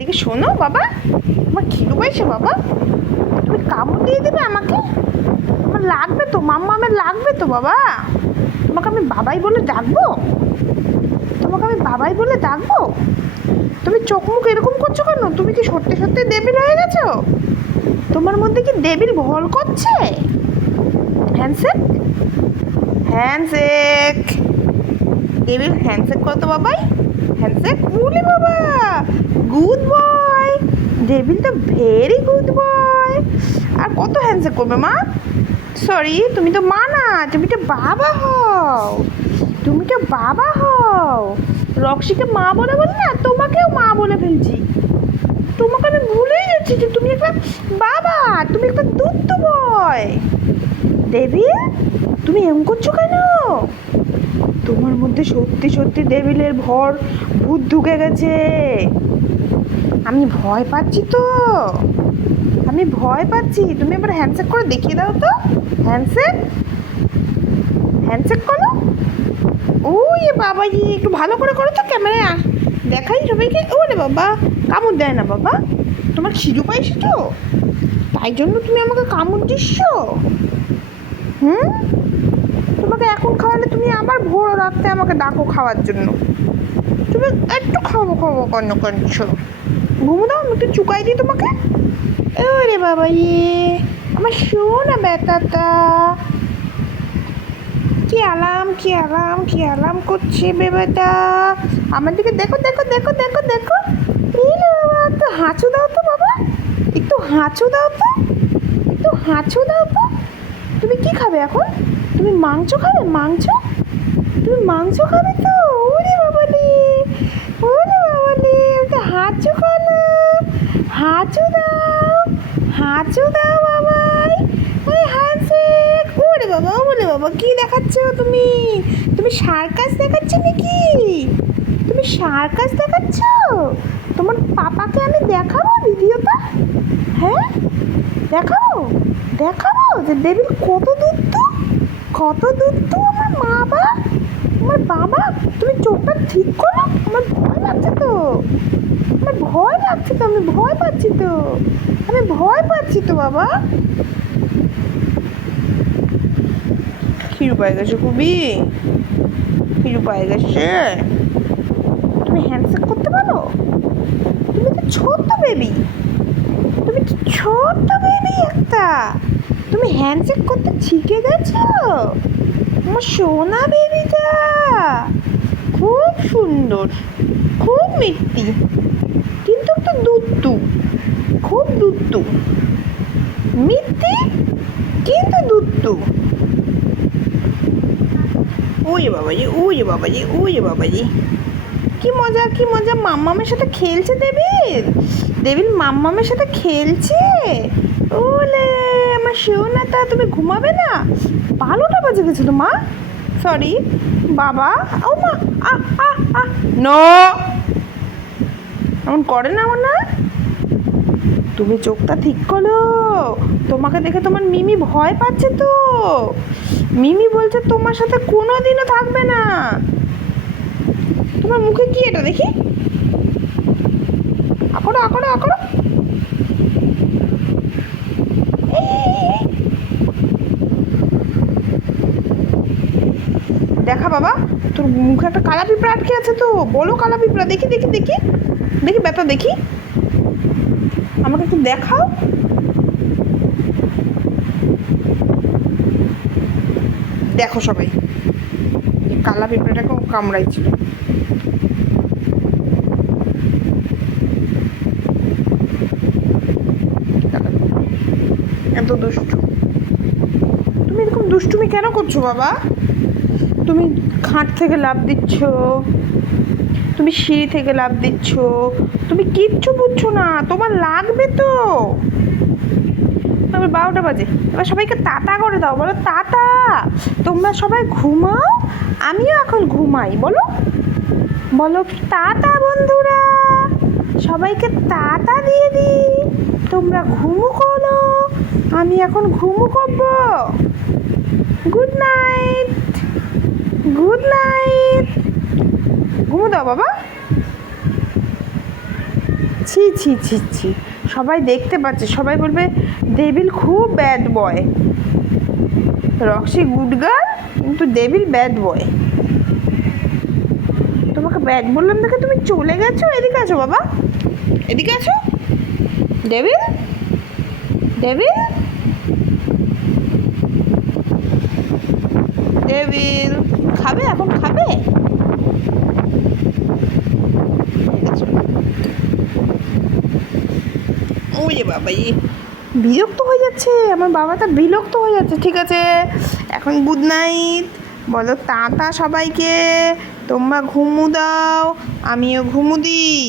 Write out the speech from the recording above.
এদিকে শোনো বাবা, আমার খিদে পাইছে বাবা, তুমি কামড় দিয়ে দেবে আমাকে? আমার লাগবে তো মাম্মা, আমার লাগবে তো বাবা। তোমাকে আমি বাবাই বলে ডাকবো? তোমাকে আমি বাবাই বলে ডাকবো? তুমি চোখ মুখ এরকম করছো কেন? তুমি কি সত্যি সত্যি দেবীর হয়ে গেছো? তোমার মধ্যে কি দেবীর ভল করছে? হ্যান্ডশেক, হ্যান্ডশেক, দেবীর হ্যান্ডশেক করতো বাবাই। হ্যান্ডশেক, বলি বাবা, গুড বয়, ডেভিল তো ভেরি গুড বয়। আর কত হ্যান্ডশেক করবে মা? সরি, তুমি তো মা না, তুমি তো বাবা হও, তুমি তো বাবা হও। রক্সিকে মা বলে বলে না, তোমাকেও মা বলে ফেলছি। তোমাকে আমি ভুলেই যাচ্ছি যে তুমি একটা বাবা, তুমি একটা দুধ বয়। ডেভিল, তুমি এমন করছো কেন? তোমার মধ্যে সত্যি সত্যি ডেভিলের ভূত ঢুকে গেছে। আমি ভয় পাচ্ছি তো, আমি ভয় পাচ্ছি। তুমি এবার হ্যান্ডশেক করে দেখিয়ে দাও তো। হ্যান্ডশেক, হ্যান্ডশেক করো। ওই বাবা, একটু ভালো করে করো তো, ক্যামেরায় দেখাই সবাইকে। ওরে বাবা, কামড় দেয় না বাবা, তোমার খিদে পাইছে তো, তাই জন্য তুমি আমাকে কামড় দিচ্ছ। তোমাকে এখন খাওয়ালে তুমি আবার ভোর রাত্রে আমাকে ডাকো খাওয়ার জন্য। তুমি একটু খাবো খাবো কেন করছো? ঘুমো দাও, আমি একটু চুকাই দিই তোমাকে। ওরে বাবা, আমার শোনা ব্যথাটা কি আলাম, কি আলাম, কি আলাম করছে বেবাটা। আমার দিকে দেখো দেখো দেখো দেখো দেখো। বাবা, একটু হাঁচু দাও তো বাবা, একটু হাঁচু দাও তো, একটু হাঁচু দাও তো। তুমি কি খাবে এখন? তুমি মাংস খাবে? মাংস, তুমি মাংস খাবে তো? ওরে বাবালি, ওরে বাবালি, ওটা হাঁচু খালো, হাঁচু দাও, হাঁচু দাও বাবাই। ওই হ্যান্ডশেক। ওরে বাবা, ওরে বাবা, কি দেখাচ্ছ তুমি? তুমি সার্কাস দেখাচ্ছ নাকি? তুমি সার্কাস দেখাচ্ছ? তোমার পাপাকে আমি দেখাবো ভিডিওটা? হ্যাঁ, দেখাবো, দেখাবো যে ডেভিল কত দুধ, কত দুধ আমার মা বা আমার বাবা। তুমি চোখটা ঠিক করো, আমার ভয় লাগছে তো, আমার ভয় লাগছে তো, আমি ভয় পাচ্ছি তো, আমি ভয় পাচ্ছি তো বাবা। খিরু পায়ে গেছে খুবই, খিরু পায়ে গেছে। তুমি হ্যান্ডশেক করতে পারো? তুমি তো ছোট্ট বেবি, তুমি তো ছোট্ট বেবি একটা, তুমি হ্যান্ডশেক করতে শিখে গেছো? আমার সোনা বেবিটা খুব সুন্দর, খুব মিষ্টি, কিন্তু একটু দুধটু, খুব দুধটু, মিষ্টি কিন্তু দুধটু। ওই বাবাজি, ওই বাবাজি, ওই বাবাজি, কি মজা, কি মজা, মাম্মামের সাথে খেলছে ডেভিল, ডেভিল মাম্মামের সাথে খেলছে। ওলে আমার সোনাটা, তুমি ঘুমাবে না? 12টা বাজে গেছিল মা, সরি বাবা। ও মা, আ আ আ নো, এমন করে না আমার না। তুমি চোখটা ঠিক করো, তোমাকে দেখে তোমার মিমি ভয় পাচ্ছে তো, মিমি বলছে তোমার সাথে কোনোদিনও থাকবে না। তোমার মুখে কি এটা দেখি? আকড়ো আকড়ো আকড়ো, দেখা বাবা, তোর মুখে একটা কালা পিঁপড়া আটকে আছে তো, বলো কালা পিঁপড়া, দেখি দেখি দেখি দেখি, ব্যথা দেখি, আমাকে একটু দেখাও। দেখো সবাই, কালা পিঁপড়াটাকে কামড়াইছিল। এত দুষ্টু, তুমি এরকম দুষ্টুমি কেন করছো বাবা? তুমি খাট থেকে লাফ দিচ্ছ, তুমি সিঁড়ি থেকে লাফ দিচ্ছ, তুমি কিচ্ছু বুঝছো না, তোমার লাগবে তো। এবার 12টা বাজে, এবার সবাইকে টাটা করে দাও, বলো টাটা। তোমরা সবাই ঘুমাও, আমিও এখন ঘুমাই, বলো বলো টাটা বন্ধুরা, সবাইকে টাটা দিয়ে দিই, তোমরা ঘুমু করো, আমি এখন ঘুমু করবো। গুড নাইট, গুড নাইট, ঘুমো দাও বাবা। ছি ছি ছি ছি, সবাই দেখতে পাচ্ছে, সবাই বলবে ডেভিল খুব bad boy. Roxie good girl, কিন্তু ডেভিল ব্যাড বয়। তোমাকে ব্যাড বললাম দেখে তুমি চলে গেছো। এদিকে আছো বাবা, এদিকে আছো। ডেভিল, ডেভিল, ডেভিল, খাবে এখন, খাবে? ওই যে বাবা, বিরক্ত হয়ে যাচ্ছে আমার বাবাটা, বিরক্ত হয়ে যাচ্ছে। ঠিক আছে, এখন গুড নাইট বলো, টাটা সবাইকে। তোমরা ঘুমু দাও, আমিও ঘুমু দিই।